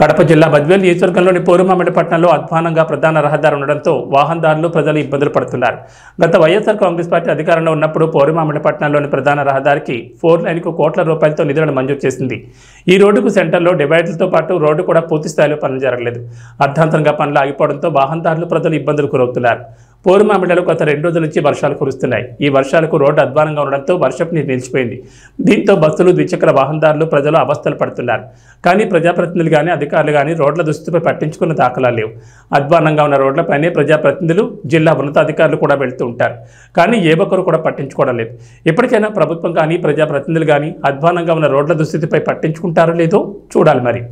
కడప జిల్లా బద్వేల్ నియోజకవర్గంలోని పోరుమామిడి పట్టణంలో అధ్వానంగా ప్రధాన రహదారి ఉండడంతో వాహనదారులు ప్రజలు ఇబ్బందులు పడుతున్నారు. గత వైఎస్ఆర్ కాంగ్రెస్ పార్టీ అధికారంలో ఉన్నప్పుడు పోరుమామిడి పట్టణంలోని ప్రధాన రహదారికి 4 లైన్కు కోట్ల రూపాయలతో నిధులను మంజూరు చేసింది. ఈ రోడ్డుకు సెంటర్లో డివైడర్లతో పాటు రోడ్డు కూడా పూర్తి స్థాయిలో పనులు జరగలేదు. అర్ధాంతరంగా పనులు ఆగిపోవడంతో వాహనదారులు ప్రజలు ఇబ్బందులు గురవుతున్నారు. పోరుమామిడిలో గత 2 రోజుల నుంచి వర్షాలు కురుస్తున్నాయి. ఈ వర్షాలకు రోడ్డు అధ్వానంగా ఉండడంతో వర్షపు నీరు నిలిచిపోయింది. దీంతో బస్సులు, ద్విచక్ర వాహనదారులు ప్రజలు అవస్థలు పడుతున్నారు. కానీ ప్రజాప్రతినిధులు కానీ అధికారులు కానీ రోడ్ల దుస్థితిపై పట్టించుకున్న దాఖలాలు లేవు. అధ్వానంగా ఉన్న రోడ్లపైనే ప్రజాప్రతినిధులు, జిల్లా ఉన్నతాధికారులు కూడా వెళ్తూ ఉంటారు. కానీ ఏ ఒక్కరు కూడా పట్టించుకోవడం లేదు. ఇప్పటికైనా ప్రభుత్వం కానీ ప్రజాప్రతినిధులు కానీ అధ్వానంగా ఉన్న రోడ్ల దుస్థితిపై పట్టించుకుంటారో లేదో చూడాలి మరి.